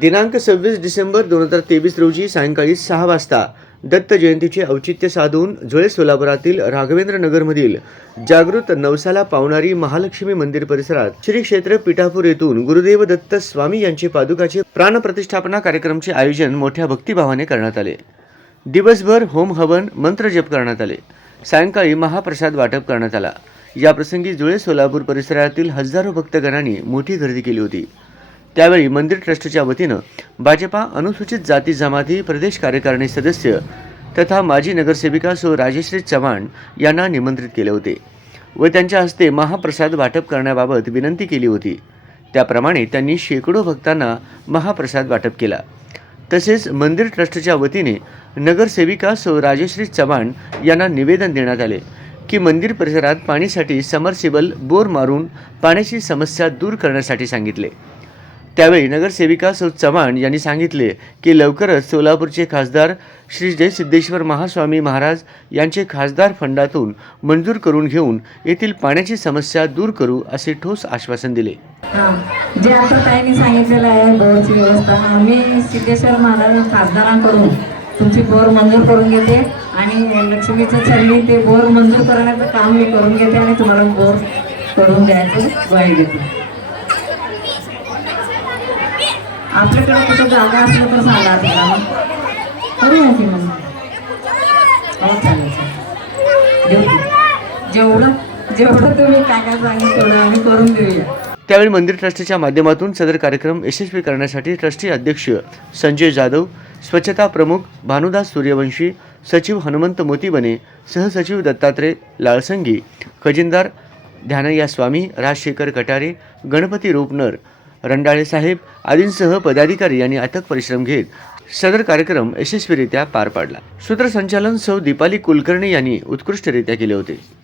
दिनांक सव्वीस डिसेंबर दोन हजार तेवीस रोजी सायंकाळी सहा वाजता दत्त जयंतीचे औचित्य साधून जुळे सोलापुरातील राघवेंद्र नगरमधील जागृत नवसाला पावणारी महालक्ष्मी मंदिर परिसरात श्री क्षेत्र पिठापूर येथून गुरुदेव दत्त स्वामी यांचे पादुकाचे प्राणप्रतिष्ठापना कार्यक्रमचे आयोजन मोठ्या भक्तिभावाने करण्यात आले. दिवसभर होम हवन मंत्र जप करण्यात आले. सायंकाळी महाप्रसाद वाटप करण्यात आला. या प्रसंगी जुळे सोलापूर परिसरातील हजारो भक्तगणांनी मोठी गर्दी केली होती. त्यावेळी मंदिर ट्रस्टच्या वतीनं भाजपा अनुसूचित जाती जमाती प्रदेश कार्यकारिणी सदस्य तथा माजी नगरसेविका सो. राजश्री चव्हाण यांना निमंत्रित केले होते व त्यांच्या हस्ते महाप्रसाद वाटप करण्याबाबत विनंती केली होती. त्याप्रमाणे त्यांनी शेकडो भक्तांना महाप्रसाद वाटप केला. तसेच मंदिर ट्रस्टच्या वतीने नगरसेविका सो. राजश्री चव्हाण यांना निवेदन देण्यात आले की मंदिर परिसरात पाणीसाठी समरसिबल बोर मारून पाण्याची समस्या दूर करण्यासाठी सांगितले. त्यावेळी नगरसेविका सौ चव्हाण यांनी सांगितले की लवकरच सोलापूरचे खासदार श्री जयसिद्धेश्वर महास्वामी महाराज यांचे खासदार फंडातून मंजूर करून घेऊन येथील पाण्याची समस्या दूर करू असे ठोस आश्वासन दिले. जे आता ताईंनी सांगितलेलं आहे बोरची व्यवस्था आम्ही सिद्धेश्वर महाराज खासदारांकडून तुमची बोर मंजूर करून घेते आणि लक्ष्मीचं चरणी ते बोर मंजूर करण्याचं काम मी करून घेते आणि तुम्हाला बोर करून द्यायचं ग्वाही देते आपल्याकडे कुठं जागा असलं तर सांगा आपल्याला करूया की मग? हो चालेल चालेल. जेवढं जेवढं तुम्ही काय काय तेवढं आम्ही करून देऊया. त्यावेळी मंदिर ट्रस्टच्या माध्यमातून सदर कार्यक्रम यशस्वी करण्यासाठी ट्रस्टी अध्यक्ष संजय जाधव स्वच्छता प्रमुख भानुदास सूर्यवंशी सचिव हनुमंत मोतीबने सहसचिव दत्तात्रय लाळसंगी खजिनदार ध्यानय्या स्वामी राजशेखर कटारे गणपती रूपनर रंडाळे साहेब आदींसह पदाधिकारी यांनी अथक परिश्रम घेत सदर कार्यक्रम यशस्वीरित्या पार पाडला. सूत्रसंचालन सौ दीपाली कुलकर्णी यांनी उत्कृष्टरित्या केले होते.